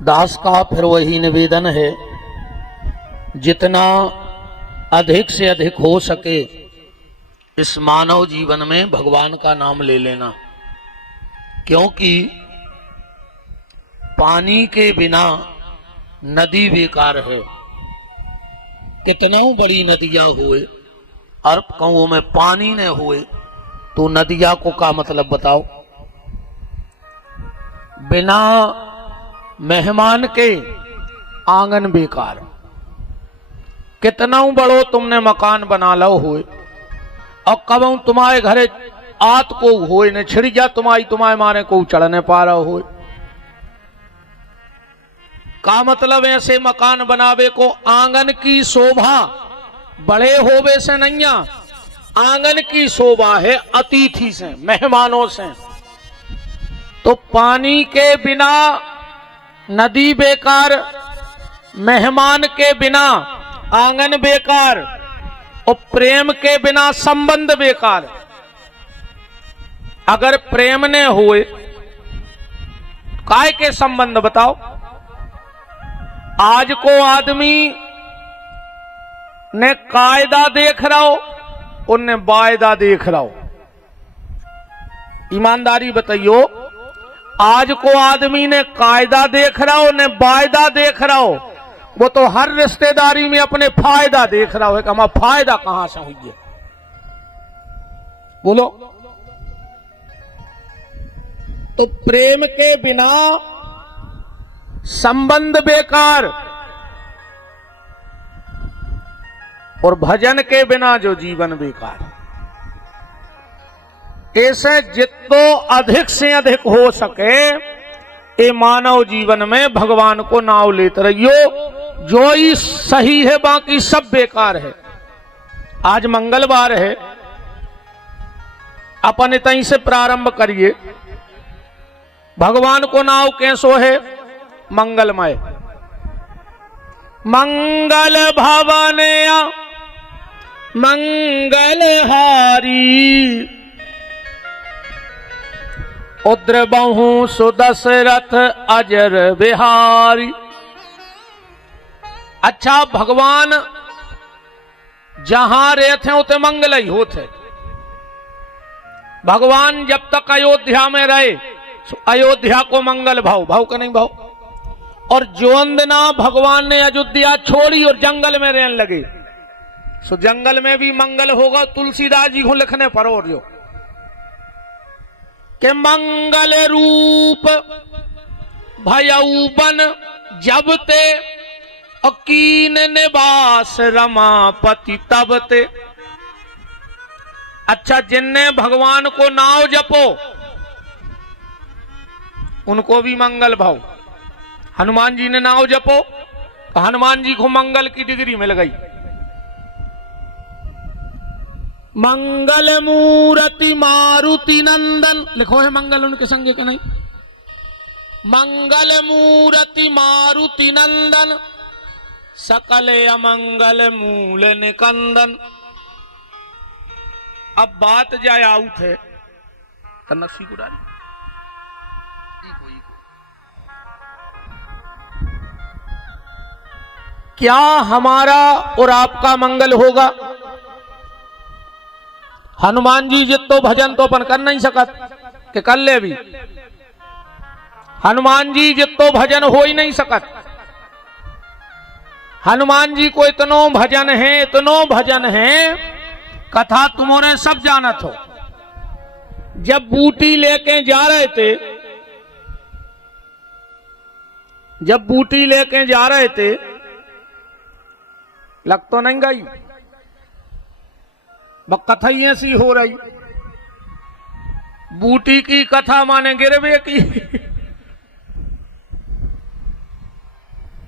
दास का फिर वही निवेदन है, जितना अधिक से अधिक हो सके इस मानव जीवन में भगवान का नाम ले लेना, क्योंकि पानी के बिना नदी बेकार है। कितना बड़ी नदियां हुए और कुओं में पानी न हुए तो नदिया को का मतलब बताओ। बिना मेहमान के आंगन बेकार। कितना बड़ो तुमने मकान बना लो हुए और कब तुम्हारे घरे आत को होए न छिड़ जा, तुम्हारे मारे को चढ़ने पा रहा हो का मतलब ऐसे मकान बनावे को आंगन की शोभा बड़े होवे से नहीं, आंगन की शोभा है अतिथि से, मेहमानों से। तो पानी के बिना नदी बेकार, मेहमान के बिना आंगन बेकार और प्रेम के बिना संबंध बेकार। अगर प्रेम ने हुए काय के संबंध बताओ। आज को आदमी ने कायदा देख रहा हो, उनने वायदा देख रहा हो। ईमानदारी बताइयो, आज को आदमी ने कायदा देख रहा हो, ने वायदा देख रहा हो। वो तो हर रिश्तेदारी में अपने फायदा देख रहा हो कि हमारा फायदा कहां से हुई है। बोलो। तो प्रेम के बिना संबंध बेकार और भजन के बिना जो जीवन बेकार। ऐसे जितो अधिक से अधिक हो सके ये मानव जीवन में भगवान को नाम लेते रहियो। जो ही सही है बाकी सब बेकार है। आज मंगलवार है, अपन इतनी से प्रारंभ करिए। भगवान को नाम कैसो है? मंगलमय। मंगल भवन मंगलहारी, उद्र बहु सुदशरथ अजर बिहारी। अच्छा, भगवान जहां रहते होते मंगल ही होते। भगवान जब तक अयोध्या में रहे, अयोध्या को मंगल भाव, भाव का नहीं भाव। और जो अंदना भगवान ने अयोध्या छोड़ी और जंगल में रहने लगे, सो जंगल में भी मंगल होगा। तुलसीदास जी को लिखने पर और जो के मंगल रूप भयऊ बन जब ते अकीन निवास रमापति तब ते। अच्छा, जिनने भगवान को नाव जपो उनको भी मंगल भाव। हनुमान जी ने नाव जपो तो हनुमान जी को मंगल की डिग्री मिल गई। मंगल मूर्ति मारुति नंदन, लिखो है मंगल उनके संगे के नहीं। मंगल मूर्ति मारुति नंदन, सकल अमंगल मूल निकंदन। अब बात जाए आउट है नक्सी को डाली। क्या हमारा और आपका मंगल होगा? हनुमान जी जितो भजन तो अपन कर नहीं सकत कि कर ले भी। हनुमान जी जितो भजन हो ही नहीं सकत। हनुमान जी को इतनो भजन है, इतनो भजन है, कथा तुमने सब जानत हो। जब बूटी लेके जा रहे थे, जब बूटी लेके जा रहे थे, लग तो नहीं गई, कथा ही ऐसी हो रही। बूटी की कथा माने गिरवे की।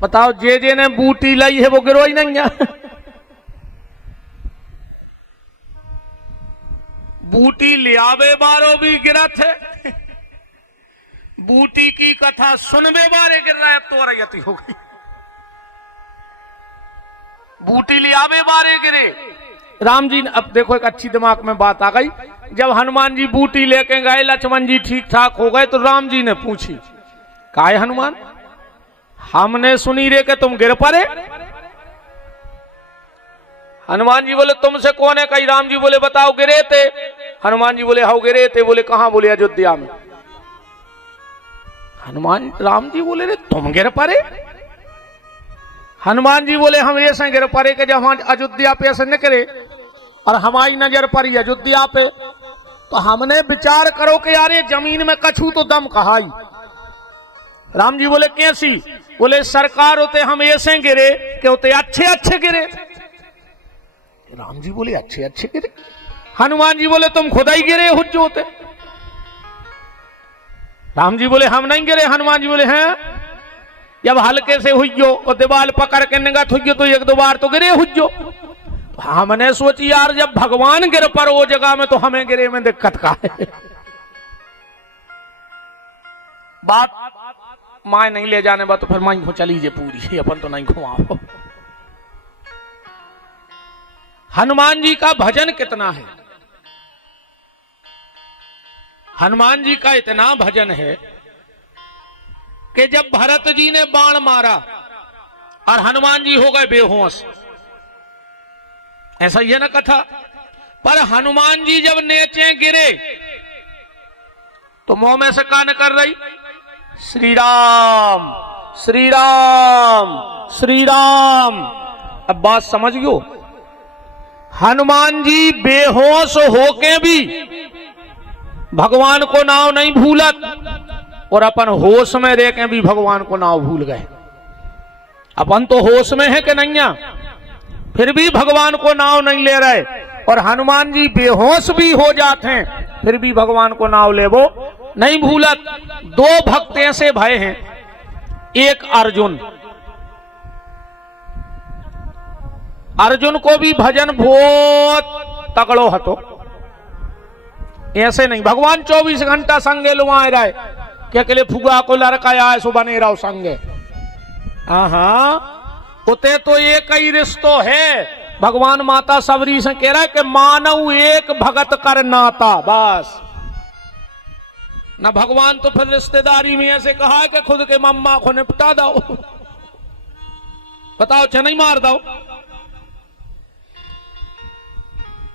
बताओ, जे ने बूटी लाई है वो गिरो ही नहीं है। बूटी लियावे बारो भी गिरत है, बूटी की कथा सुनवे बारे गिर रहा है। अब तो रैयती हो गई। बूटी लियावे बारे गिरे। राम जी ने, अब देखो एक अच्छी दिमाग में बात आ गई। जब हनुमान जी बूटी लेके गए, लक्ष्मण जी ठीक ठाक हो गए, तो राम जी ने पूछी, काहे हनुमान हमने सुनी रे कि तुम गिर पड़े। हनुमान जी बोले तुमसे कौन है कही? राम जी बोले बताओ गिरे थे। हनुमान जी बोले हाउ गिरे थे। बोले कहां? बोले अयोध्या में। राम जी बोले रे तुम गिर पड़े? हनुमान जी बोले हम ऐसे गिर पड़े कि जब हम अयोध्या पे ऐसे निकले और हमारी नजर पड़ी अयोध्या पे, तो हमने विचार करो कि यार ये जमीन में कछू तो दम कहाई। राम जी बोले कैसी? बोले सरकार होते हम ऐसे गिरे कि होते अच्छे अच्छे गिरे। राम जी बोले अच्छे अच्छे गिरे? हनुमान जी बोले तुम खुदा ही गिरे हुज्जो होते। राम जी बोले हम नहीं गिरे। हनुमान जी बोले हैं जब हल्के से हुज्जो और दीवार पकड़ के निगत हुज्जो तो एक दो बार तो गिरे हुज्जो। तो हमने सोची यार जब भगवान गिर पर वो जगह में तो हमें गिरे में दिक्कत का है। बात माँ नहीं ले जाने बा तो फिर माई को चली जे पूरी, अपन तो नहीं घुमाओ। हनुमान जी का भजन कितना है? हनुमान जी का इतना भजन है कि जब भरत जी ने बाण मारा और हनुमान जी हो गए बेहोश, ऐसा ही है ना कथा। पर हनुमान जी जब नीचे गिरे तो मुंह में से कान कर रही श्री राम श्री राम श्री राम। अब बात समझ गयो? हनुमान जी बेहोश होके भी भगवान को नाव नहीं भूलत और अपन होश में रह के भी भगवान को नाव भूल गए। अपन तो होश में है कि नहीं, फिर भी भगवान को नाव नहीं ले रहे। और हनुमान जी बेहोश भी हो जाते हैं फिर भी भगवान को नाव ले वो नहीं भूलत। दो भक्त ऐसे भय हैं, एक अर्जुन। अर्जुन को भी भजन बहुत तगड़ो हतो, ऐसे नहीं भगवान 24 घंटा संगे लुआए रहे कि अकेले फुगा को लड़का आए सो बने रहो संगे। उते तो एक ही रिश्तो है। भगवान माता सबरी से कह रहा है कि मानव एक भगत कर नाता, बस ना। भगवान तो फिर रिश्तेदारी में ऐसे कहा है कि खुद के मम्मा को निपटा दो। बताओ अच्छा नहीं मार दो।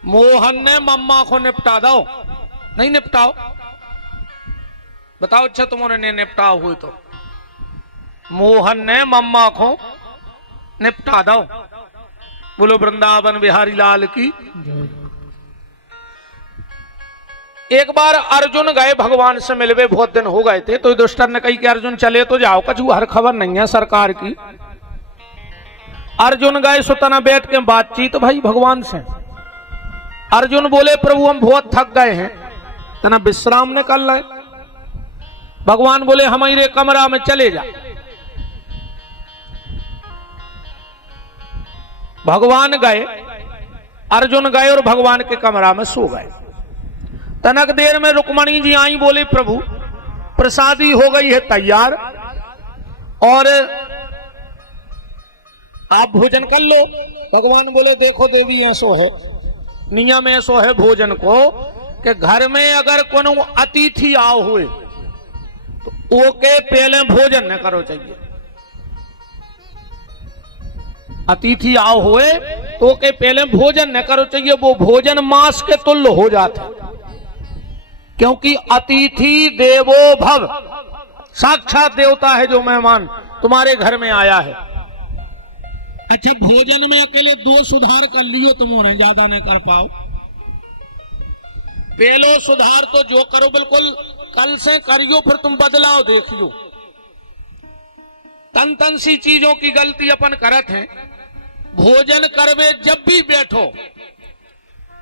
मोहन ने मम्मा को निपटा दो, नहीं निपटाओ। बताओ अच्छा तुम्हारे ने निपटाओ हुए तो मोहन ने मम्मा को निपटा दो। बोलो वृंदावन बिहारी लाल की। एक बार अर्जुन गए भगवान से मिलवे, बहुत दिन हो गए थे। तो युधिष्ठिर ने कही कि अर्जुन चले तो जाओ, कछु हर खबर नहीं है सरकार की। अर्जुन गए सुतना बैठ के बातचीत भाई भगवान से। अर्जुन बोले प्रभु हम बहुत थक गए हैं, तना विश्राम निकल रहे। भगवान बोले हमारे कमरा में चले जा। भगवान गए, अर्जुन गए और भगवान के कमरा में सो गए। तनक देर में रुक्मणी जी आई, बोले प्रभु प्रसादी हो गई है तैयार और आप भोजन कर लो। भगवान बोले देखो देवी ऐसो है, नियम ऐसो है भोजन को कि घर में अगर कोनो अतिथि आओ हुए तो ओके पहले भोजन न करो चाहिए। अतिथि आओ हुए तो के पहले भोजन न करो चाहिए, वो भोजन मांस के तुल्य हो जाता। क्योंकि अतिथि देवो भव, साक्षात देवता है जो मेहमान तुम्हारे घर में आया है। अच्छा भोजन में अकेले 2 सुधार कर लियो तुमने, ज्यादा न कर पाओ। पहलो सुधार तो जो करो बिल्कुल कल से करियो, फिर तुम बदलाव देखियो। तन तन सी चीजों की गलती अपन करत हैं। भोजन करवे जब भी बैठो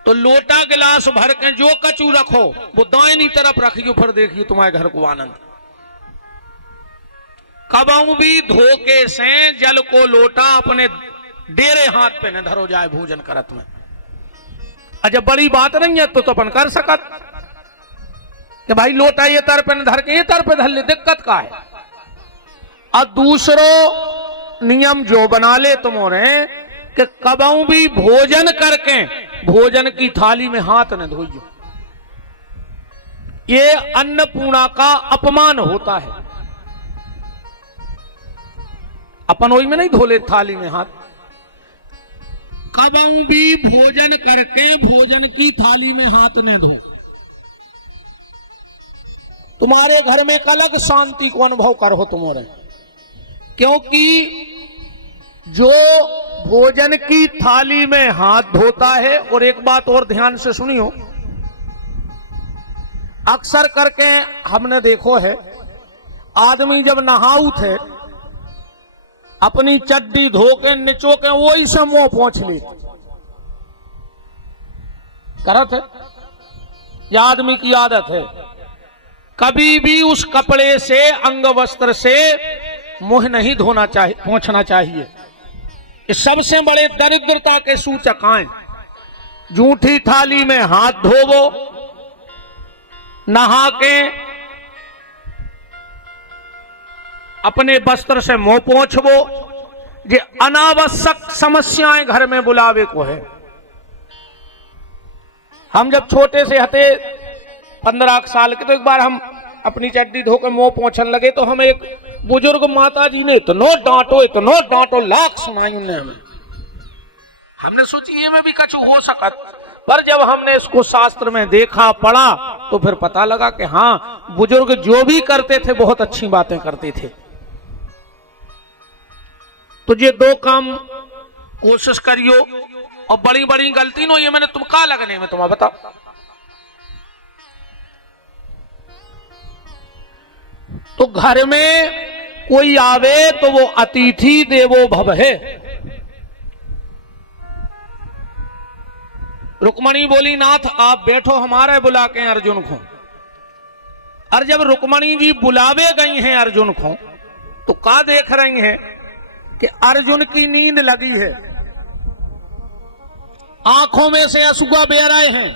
तो लोटा गिलास भर के जो कचू रखो वो दाहिनी तरफ रखियो, फिर देखियो तुम्हारे घर को आनंद। कबहू भी धोखे से जल को लोटा अपने डेरे हाथ पे न धरो जाए भोजन करत में। अच्छा बड़ी बात नहीं है तो अपन कर सकत कि भाई लोटा ये तर पे न धर के ये तर पे धर ले, दिक्कत का है। और दूसरो नियम जो बना ले तुमने कि कबहू भी भोजन करके भोजन की थाली में हाथ न धोइयो, ये अन्नपूर्णा का अपमान होता है। अपन वही में नहीं धोले थाली में हाथ। कबहू भी भोजन करके भोजन की थाली में हाथ न धो। तुम्हारे घर में एक अलग शांति को अनुभव करो तुम्हारे, क्योंकि जो भोजन की थाली में हाथ धोता है। और एक बात और ध्यान से सुनियो, अक्सर करके हमने देखो है आदमी जब नहाऊ थे अपनी चड्डी धो के निचो के वही से मुंह पोंछ ले करत है। यह आदमी की आदत है, कभी भी उस कपड़े से अंग वस्त्र से मुंह नहीं धोना चाहिए, पोंछना चाहिए। इस सबसे बड़े दरिद्रता के सूचक हैं। जूठी थाली में हाथ धोवो, नहा के अपने वस्त्र से मुंह पोंछवो। ये अनावश्यक समस्याएं घर में बुलावे को है। हम जब छोटे से हते 15 साल के, तो एक बार हम अपनी चड्डी धो के मुंह पोंछने लगे तो हमें एक बुजुर्ग माता जी ने इतना डांटो लाख सुनाई उन्हें हमें। हमने सोची ये में भी कुछ हो सकत, पर जब हमने इसको शास्त्र में देखा पढ़ा तो फिर पता लगा कि हाँ, बुजुर्ग जो भी करते थे बहुत अच्छी बातें करते थे। तो ये दो काम कोशिश करियो, और बड़ी बड़ी गलती नो ये मैंने तुम का लगने में तुम्हें बताओ। तो घर में कोई आवे तो वो अतिथि देवो भव है। रुक्मणी बोली नाथ आप बैठो, हमारे बुला के अर्जुन को। और जब रुक्मणी जी बुलावे गई हैं अर्जुन को, तो का देख रही हैं कि अर्जुन की नींद लगी है, आंखों में से अश्रु बह रहे हैं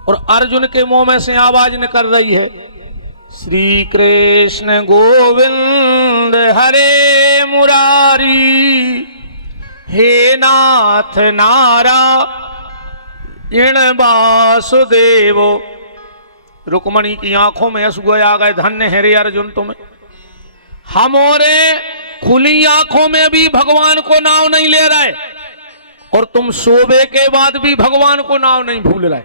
और अर्जुन के मुंह में से आवाज निकल रही है, श्री कृष्ण गोविंद हरे मुरारी, हे नाथ नारायण वासुदेव। रुक्मणी की आंखों में अश्रु आ गए। धन्य है रे अर्जुन तुम्हें, हमारे खुली आंखों में भी भगवान को नाम नहीं ले रहे और तुम सोबे के बाद भी भगवान को नाम नहीं भूल रहे।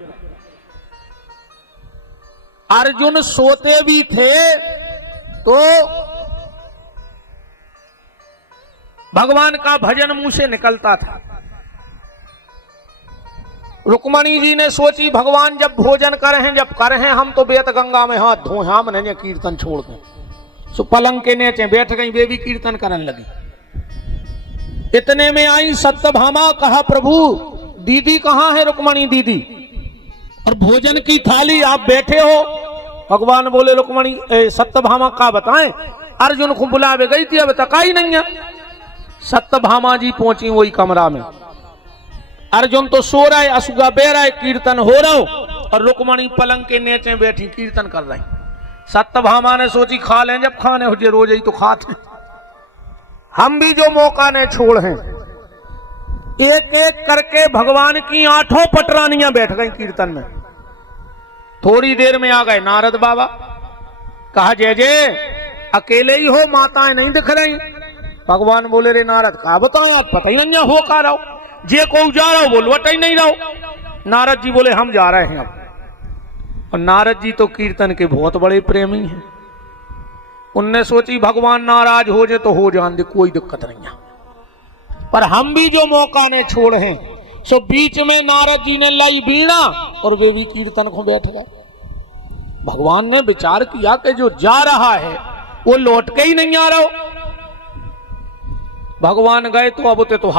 अर्जुन सोते भी थे तो भगवान का भजन मुंह से निकलता था। रुक्मणी जी ने सोची भगवान जब भोजन करें, जब करें हम तो बेत गंगा में हाथ धोए, हम नहीं कीर्तन छोड़ दें। सो पलंग के नीचे बैठ गई, वे भी कीर्तन करने लगी। इतने में आई सत्यभामा, कहा प्रभु दीदी कहां है रुक्मणी दीदी, और भोजन की थाली आप बैठे हो। भगवान बोले रुक्मणी सत्यभामा का बताएं, अर्जुन को बुलावे गई थी अब तक आई नहीं है। सत्यभामा जी पहुंची वही कमरा में, अर्जुन तो सो रहा है, अश्रु बह रहा है, कीर्तन हो रहा हो, और रुक्मणी पलंग के नीचे बैठी कीर्तन कर रही। सत्यभामा ने सोची खा लें, जब खाने हो जे रोज ही तो खाते, हम भी जो मौका ने छोड़ हैं। एक एक करके भगवान की 8 पटरानियां बैठ गई कीर्तन में। थोड़ी देर में आ गए नारद बाबा, कहा जय जय अकेले ही हो, माताएं नहीं दिख रही। भगवान बोले रे नारद कहा बताएं, आज पता ही नहीं हो का रहो, जे को जा रहा हो बोल वट ही नहीं रहो। नारद जी बोले हम जा रहे हैं अब। और नारद जी तो कीर्तन के बहुत बड़े प्रेमी हैं। उनने सोची भगवान नाराज हो जाए तो हो जान दे, कोई दिक्कत नहीं है, पर हम भी जो मौका ने छोड़ हैं। सो बीच में नारद जी ने लाई बीड़ा और वे भी कीर्तन को बैठ गए। भगवान ने विचार किया कि जो जा रहा है वो लौट के ही नहीं आ रहा हो। भगवान गए तो अब तो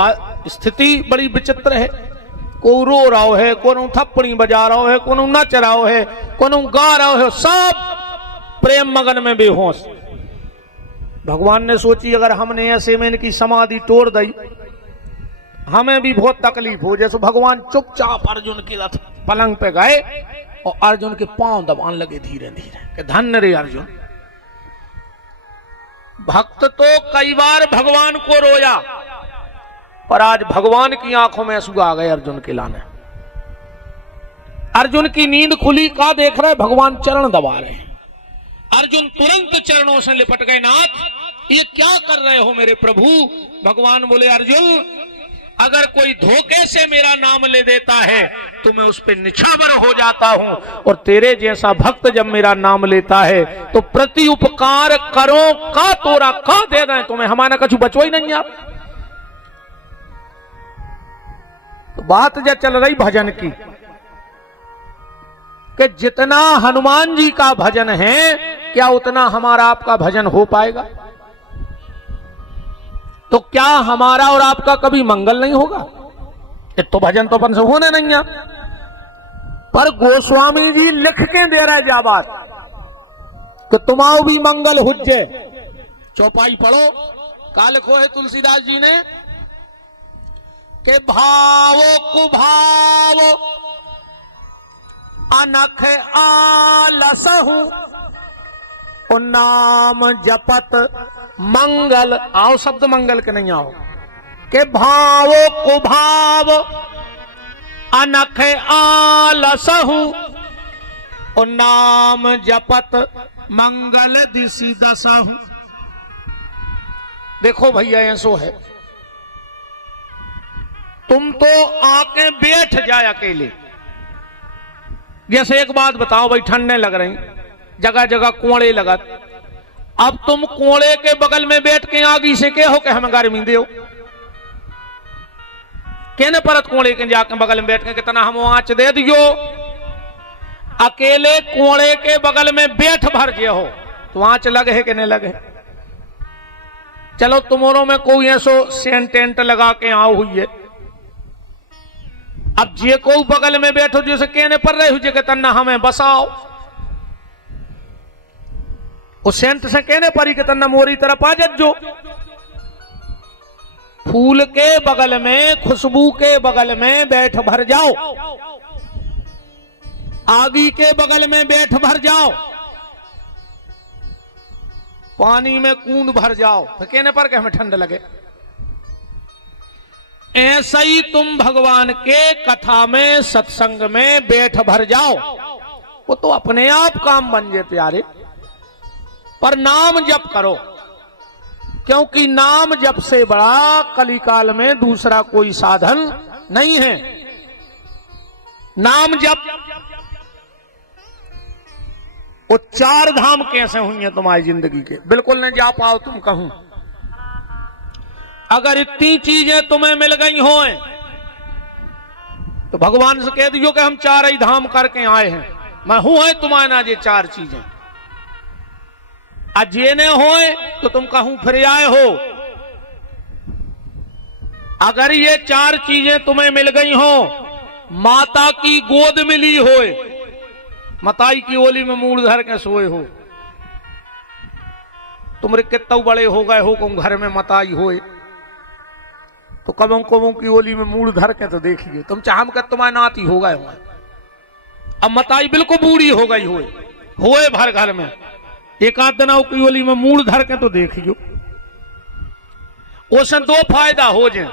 स्थिति बड़ी विचित्र है, को रो रहा है, को थप्पड़ी बजा रहा है, को नच रहा है, को गा रहा है, सब प्रेम मगन में बेहोश। भगवान ने सोची अगर हमने ऐसे में इनकी समाधि तोड़ दी हमें भी बहुत तकलीफ हो। जैसे भगवान चुपचाप अर्जुन के रथ पलंग पे गए और अर्जुन के पांव दबाने लगे धीरे धीरे कि धन्य रे अर्जुन। भक्त तो कई बार भगवान को रोया, पर आज भगवान की आंखों में आंसू आ गए अर्जुन के लाने। अर्जुन की नींद खुली, का देख रहे भगवान चरण दबा रहे हैं। अर्जुन तुरंत चरणों से लिपट गए, नाथ ये क्या कर रहे हो मेरे प्रभु? भगवान बोले अर्जुन, अगर कोई धोखे से मेरा नाम ले देता है तो मैं उस पर निछावर हो जाता हूं, और तेरे जैसा भक्त जब मेरा नाम लेता है तो प्रति उपकार करो का तोरा का दे रहे तुम्हें, हमारा कछु बचो ही नहीं। आप तो बात जो चल रही भजन की कि जितना हनुमान जी का भजन है क्या उतना हमारा आपका भजन हो पाएगा? तो क्या हमारा और आपका कभी मंगल नहीं होगा? ये तो भजन तो अपन से होने नहीं है। पर गोस्वामी जी लिख के दे रहे जा बात कि तुम्हारा भी मंगल हुज्जे। चौपाई पढ़ो, का लिखो है तुलसीदास जी ने के भावो कुभाव अनख आलसहु नाम जपत मंगल। आओ शब्द मंगल के नहीं आओ के भावो कुभाव अनख आलसहु नाम जपत मंगल दिशि दसहु। देखो भैया ऐसो है, तुम तो आके बैठ जाए अकेले। जैसे एक बात बताओ भाई, ठंडे लग रही, जगह जगह कोड़े लगा, अब तुम कोड़े के बगल में बैठ के आगी से कहो कि हमें गर्मी दो, कहने परत कोड़े के जाके बगल में बैठ के कितना हम आंच दे दियो। अकेले कोड़े के बगल में बैठ भर जे हो तो आंच लगे है कि नहीं लगे? चलो तुम्हारों में कोई ऐसो सेंट टेंट लगा के आओ हुई है, अब जे को बगल में बैठो जैसे कहने पर रहे हुए कि तन्ना हमें बसाओ, उस सेंट से कहने पर ही कि तन्ना मोरी तरफ आ जो। फूल के बगल में, खुशबू के बगल में बैठ भर जाओ, आगी के बगल में बैठ भर जाओ, पानी में कूद भर जाओ, तो कहने पर कि हमें ठंड लगे। ऐसा ही तुम भगवान के कथा में सत्संग में बैठ भर जाओ, वो तो अपने आप काम बन जाए प्यारे। पर नाम जप करो, क्योंकि नाम जप से बड़ा कलिकाल में दूसरा कोई साधन नहीं है। नाम जप, वो चार धाम कैसे होंगे तुम्हारी जिंदगी के? बिल्कुल नहीं जा पाओ तुम कहूं। अगर इतनी चीजें तुम्हें मिल गई हो तो भगवान से कह दियो कि हम चार ही धाम करके आए हैं, मैं हूं है तुम्हारे ना ये चार चीजें। अजे ने हो तो तुम कहूं फिर आए हो। अगर ये चार चीजें तुम्हें मिल गई हो, माता की गोद मिली हो, मताई की ओली में मूड़ धर के सोए हो, तुमरे कितने बड़े हो गए हो घर में मताई होए, तो कबों कबों की ओली में मूड़ धर के तो देखिए, तुम चाहम कर तुम्हारे नाती हो गए हो। अब मताई बिल्कुल बूढ़ी हो गई होए भर घर में, एक आध दिनों की ओली में मूड़ धर के तो देखियो। उससे दो फायदा हो जाए,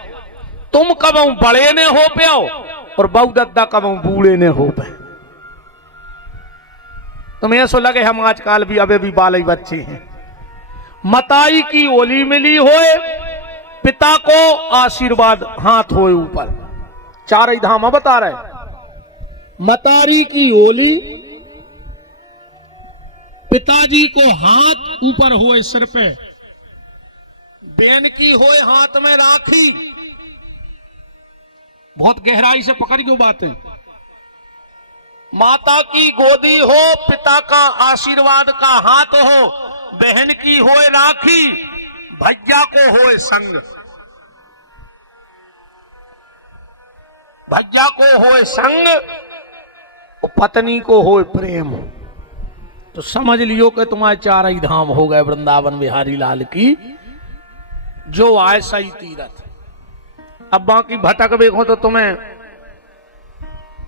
तुम कबों बड़े ने हो पे और बहु दद्दा कबों बूढ़े ने हो पे। तुम्हें ऐसा लगे हम आजकल भी अबे भी बाल बच्चे हैं। मताई की ओली मिली होए, पिता को आशीर्वाद हाथ होए ऊपर, चार ही धाम बता रहे। मतारी की ओली, पिताजी को हाथ ऊपर होए सिर पे, बहन की होए हाथ में राखी। बहुत गहराई से पकड़ियो बातें। माता की गोदी हो, पिता का आशीर्वाद का हाथ हो, बहन की होए राखी, भैया को होए संग, भैया को होए संग, पत्नी को होए प्रेम। तो समझ लियो कि तुम्हारे चार ही धाम हो गए वृंदावन बिहारी लाल की, जो आए सही तीरथ। अब बाकी भटक देखो तो तुम्हें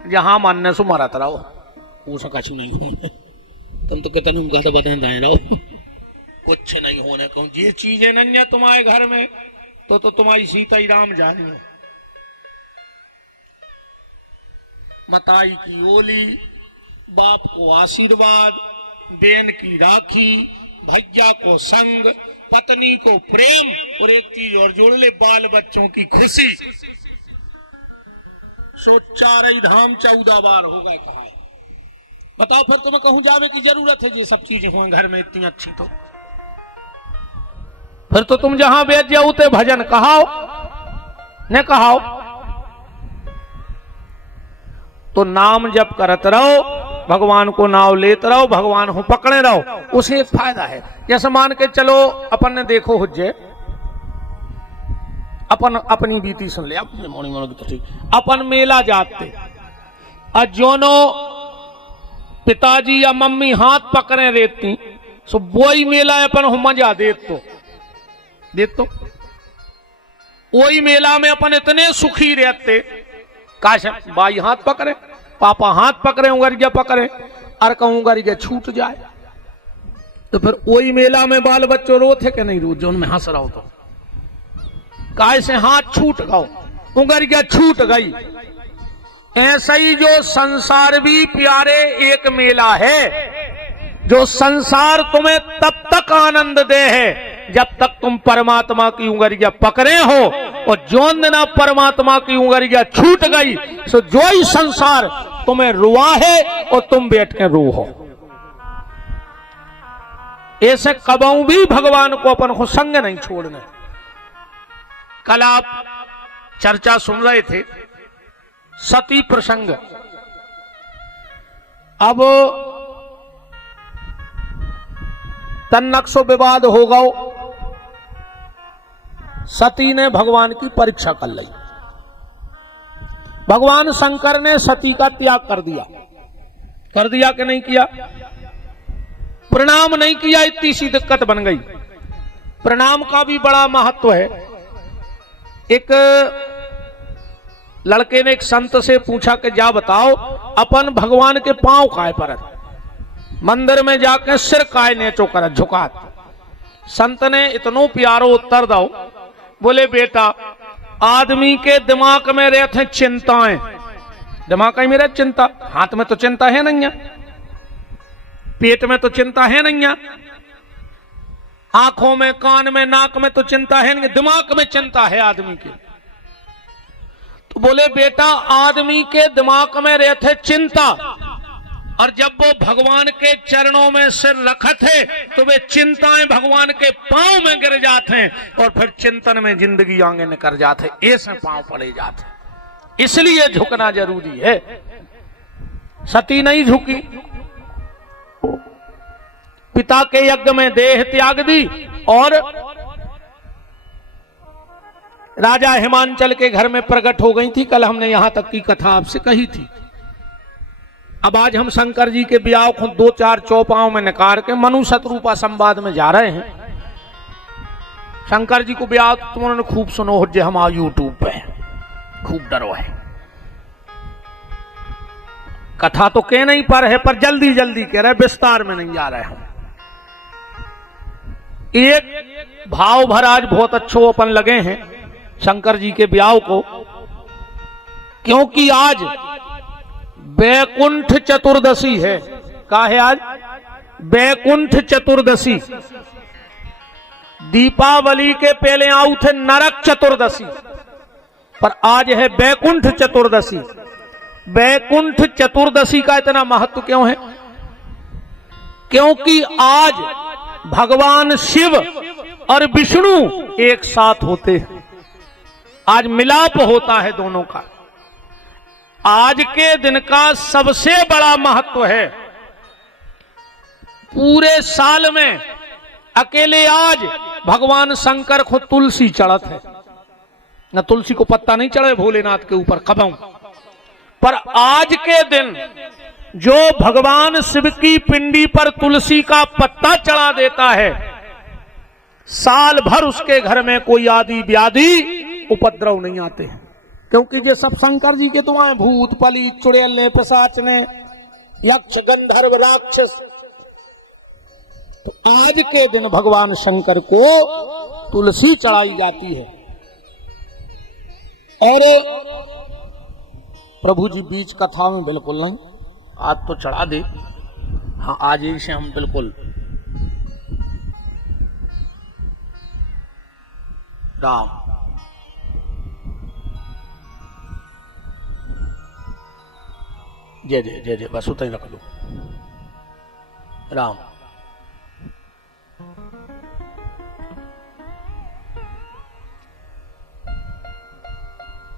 जहां मानने से मरत रहो, वो कछु नहीं होने। तुम तो कितने उनका बदन रहे रहो, कुछ नहीं होने कहूं। ये चीजें नहीं है तुम्हारे घर में तो तुम्हारी सीता ही राम जानिए। मताई की ओली, बाप को आशीर्वाद, बहन की राखी, भैया को संग, पत्नी को प्रेम, और एक चीज और जोड़ ले, बाल बच्चों की खुशी। सो 4 धाम 14 बार होगा कहा है। बताओ फिर तुम्हें कहूं जावे की जरूरत है? ये सब चीजें हों घर में इतनी अच्छी, तो फिर तो तुम जहां बैठ जाओ ते भजन कहाओ न कहाओ, तो नाम जप करत रहो, भगवान को नाव लेते रहो, भगवान को पकड़े रहो। उसे एक फायदा है। जैसे मान के चलो अपन ने देखो हुज्जे, अपन अपनी बीती सुन ले, अपने मोनी मोनी तो ठीक, अपन मेला जाते अजोनो पिताजी या मम्मी हाथ पकड़े रहती, सो वही मेला अपन हो मजा देत तो वही मेला में अपन इतने सुखी रहते, काश भाई हाथ पकड़े, पापा हाथ पकड़े, उंगरिया पकड़े, और कहूं उंगरिया छूट जाए, तो फिर वही मेला में बाल बच्चों रो थे कि नहीं रो, जो उनमें हंस रहा हो तो काहे से हाथ छूट गओ, उंगरिया छूट गई। ऐसा ही जो संसार भी प्यारे एक मेला है, जो संसार तुम्हें तब तक आनंद दे है जब तक तुम परमात्मा की उंगलियां पकड़े हो, और जोन दिन परमात्मा की उंगलियां छूट गई, सो जो ही संसार तुम्हें रुआ है और तुम बैठ के रो हो। ऐसे कबहू भी भगवान को अपन को संग नहीं छोड़ना। कल आप चर्चा सुन रहे थे सती प्रसंग। अब तन्नक्सो विवाद हो गओ, सती ने भगवान की परीक्षा कर ली। भगवान शंकर ने सती का त्याग कर दिया कि नहीं किया? प्रणाम नहीं किया, इतनी सी दिक्कत बन गई। प्रणाम का भी बड़ा महत्व है। एक लड़के ने एक संत से पूछा कि जा बताओ, अपन भगवान के पांव काय पर, मंदिर में जाके सिर काय नेचो कर झुकात। संत ने इतनो प्यारो उत्तर दो, बोले बेटा आदमी के दिमाग में रहते चिंताएं, दिमाग में रहती चिंता, हाथ में तो चिंता है नहीं, पेट में तो चिंता है नहीं, आंखों में, कान में, नाक में तो चिंता है नहीं, दिमाग में चिंता है आदमी के। तो बोले बेटा आदमी के दिमाग में रहते चिंता, और जब वो भगवान के चरणों में सिर रखत है तो वे चिंताएं भगवान के पांव में गिर जाते हैं, और फिर चिंतन में जिंदगी आगे निकल जाते, ऐसे पांव पड़े जाते। इसलिए झुकना जरूरी है। सती नहीं झुकी, पिता के यज्ञ में देह त्याग दी, और राजा हिमांचल के घर में प्रकट हो गई थी। कल हमने यहां तक की कथा आपसे कही थी। अब आज हम शंकर जी के ब्याह को 2-4 चौपाओं में निकाल के मनु शत्रुपा संवाद में जा रहे हैं। शंकर जी को ब्याह तुम उन्होंने खूब सुनो हो, जे हम यूट्यूब पे खूब डरो है। कथा तो कह नहीं पर है, पर जल्दी जल्दी कह रहे, विस्तार में नहीं जा रहे हम। एक भाव भराज बहुत अच्छो अपन लगे हैं शंकर जी के ब्याह को, क्योंकि आज बैकुंठ चतुर्दशी है। का है आज? बैकुंठ चतुर्दशी। दीपावली के पहले आऊ थे नरक चतुर्दशी, पर आज है बैकुंठ चतुर्दशी। बैकुंठ चतुर्दशी का इतना महत्व क्यों है? क्योंकि आज भगवान शिव और विष्णु एक साथ होते हैं। आज मिलाप होता है दोनों का। आज के दिन का सबसे बड़ा महत्व है। पूरे साल में अकेले आज भगवान शंकर को तुलसी चढ़त है। न तुलसी को पत्ता नहीं चढ़े भोलेनाथ के ऊपर कबहू, पर आज के दिन जो भगवान शिव की पिंडी पर तुलसी का पत्ता चढ़ा देता है, साल भर उसके घर में कोई आदि व्याधि उपद्रव नहीं आते हैं। क्योंकि ये सब शंकर जी के दुआएं, भूत पली चुड़ैल ने, पिशाच ने, यक्ष गंधर्व राक्षस। तो आज के दिन भगवान शंकर को तुलसी चढ़ाई जाती है। और प्रभु जी बीच कथा में बिल्कुल नहीं, आज तो चढ़ा दे। हाँ आज ही से हम बिल्कुल राम। जय जय जय जय, बस उतना ही रख लो। राम।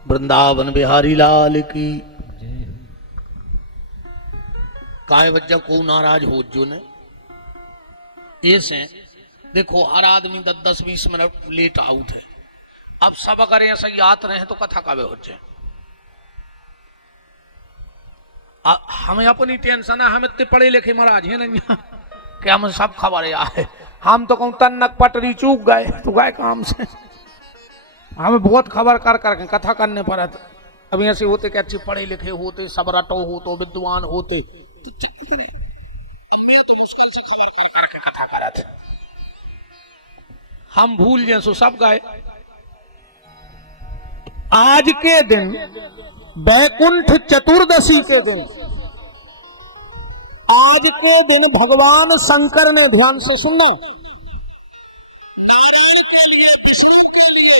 वृंदावन बिहारी लाल की। काय वजह को नाराज हो जो ने ऐसे देखो, हर आदमी 10-20 मिनट लेट आउट है। अब सब अगर ऐसा याद रहे तो कथा कावे हो जाए। हमें अपनी टेंशन है, हम इतने पढ़े लिखे महाराज है नहीं कि हम सब खबर है। हम तो कहूँ तन्नक पटरी चूक गए तो गए काम से। हमें बहुत खबर कर करके कथा करने पर। अभी ऐसे होते कि अच्छे पढ़े लिखे होते, सब रटो हो तो विद्वान होते, करके कथा करा थे। हम भूल जाए सो सब गए। आज के दिन बैकुंठ चतुर्दशी के दिन, आज के दिन भगवान शंकर ने, ध्यान से सुनना, नारायण के लिए, विष्णु के लिए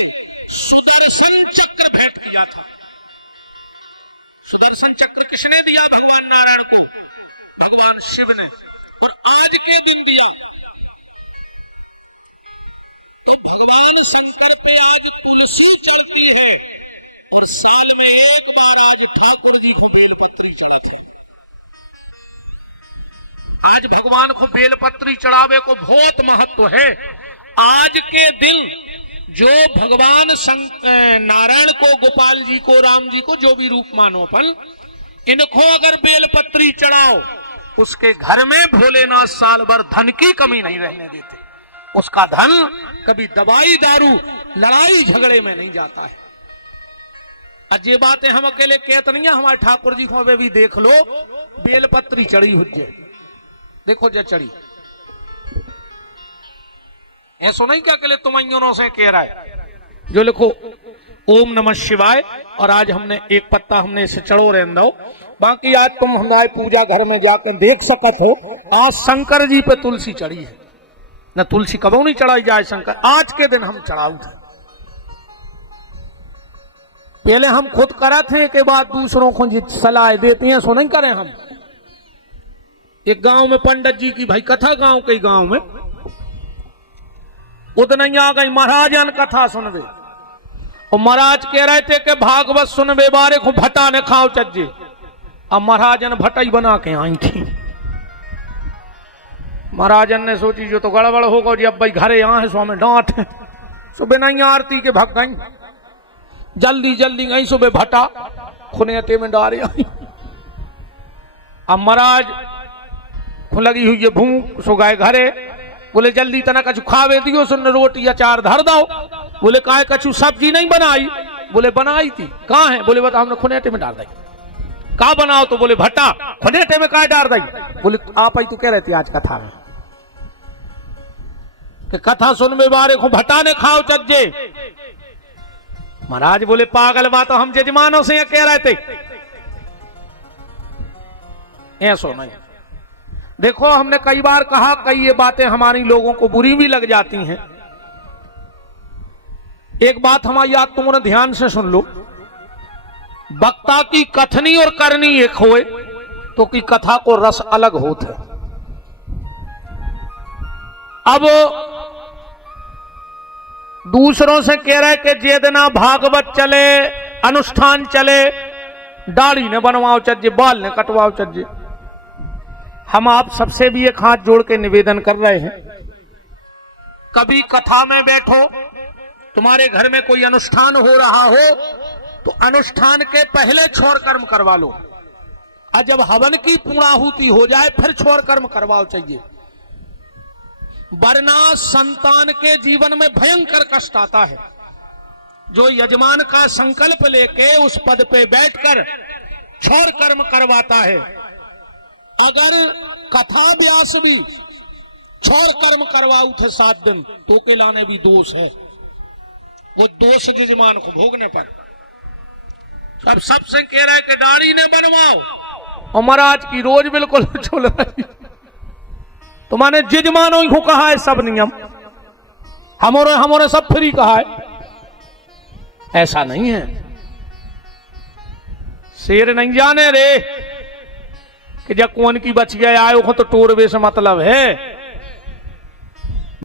सुदर्शन चक्र भेंट किया था। सुदर्शन चक्र किसने दिया? भगवान नारायण को, भगवान शिव ने। और आज के दिन दिया तो भगवान शंकर पे आज तुलसी चढ़ती है। और साल में एक बार आज ठाकुर जी को बेलपत्री चढ़ाते हैं। आज भगवान को बेलपत्री चढ़ावे को बहुत महत्व है। आज के दिन जो भगवान नारायण को, गोपाल जी को, राम जी को, जो भी रूप मानो अपन, इनको अगर बेलपत्री चढ़ाओ, उसके घर में भोलेनाथ साल भर धन की कमी नहीं रहने देते। उसका धन कभी दवाई दारू लड़ाई झगड़े में नहीं जाता है। आज ये बातें हम अकेले कहते नहीं है, हमारे ठाकुर जी को भी देख लो, बेलपत्री चढ़ी हुई, देखो जो चढ़ी। ऐसा नहीं क्या अकेले तुम से कह रहा है। जो लिखो ओम नमः शिवाय, और आज हमने एक पत्ता हमने इसे चढ़ो रहने दो। बाकी आज तुम हमारे पूजा घर में जाकर देख सकत हो, आज शंकर जी पे तुलसी चढ़ी है। न तुलसी कबो नहीं चढ़ाई जाए शंकर, आज के दिन हम चढ़ाऊ थे। पहले हम खुद करा थे के बाद दूसरों को सलाह देते हैं, सो नहीं करें हम। एक गांव में पंडित जी की भाई कथा, गांव के गांव में उतना आ गई, महाराजन कथा सुनवे। और महाराज कह रहे थे कि भागवत सुनवे बारे को भटा ने खाओ चज्जे। अब महाराजन भटाई बना के आई थी। महाराजन ने सोची जो तो गड़बड़ होगा जी, अब भाई घरे यहाँ है स्वामी डांट है। सुबह नहीं आरती के भग गई, जल्दी जल्दी गई सुबह भटा खुनेते में डारे आई। अब महाराज को लगी हुई है भूख, सो गए घरे। बोले जल्दी तना कछु खावे दियो, सुन रोटी अचार धर दो। बोले काहे कछु सब्जी नहीं बनाई? बोले बनाई थी। कहाँ है? बोले बता हमने खुनेटे में डाल दी। का बनाओ? तो बोले भट्टा। खुनेटे में का डाल दी? बोले आप ही तो कह रहे थे आज कथा में कि कथा सुन में बारे को भट्टा ने खाओ चज्जे। महाराज बोले पागल बात, तो हम जजमानों से कह रहे थे। ऐसा नहीं। देखो हमने कई बार कहा, कई ये बातें हमारी लोगों को बुरी भी लग जाती हैं। एक बात हमारी याद तुमने ध्यान से सुन लो, वक्ता की कथनी और करनी एक होए तो की कथा को रस अलग होते। अब दूसरों से कह रहे कि जे दिना भागवत चले, अनुष्ठान चले, दाढ़ी ने बनवाओ चज्जे, बाल ने कटवाओ चज्जे। हम आप सबसे भी एक हाथ जोड़ के निवेदन कर रहे हैं, कभी कथा में बैठो, तुम्हारे घर में कोई अनुष्ठान हो रहा हो तो अनुष्ठान के पहले छोर कर्म करवा लो, और जब हवन की पूर्णाहुति हो जाए फिर छोर कर्म करवाओ चाहिए। वरना संतान के जीवन में भयंकर कष्ट आता है। जो यजमान का संकल्प लेके उस पद पे बैठकर छोर कर्म करवाता है, अगर कथा व्यास भी छोर कर्म करवाऊ थे 7 दिन तो के लाने भी दोष है। वो दोष यजमान को भोगने पर सब सबसे कह रहा है कि दाढ़ी ने बनवाओ, और महाराज की रोज बिल्कुल चल रही। तो माने यजमानों को कहा है सब नियम, हमारे सब फ्री कहा है। ऐसा नहीं है। शेर नहीं जाने रे कि जब कौन की बच गया आयो हो तो टोरवे से मतलब है।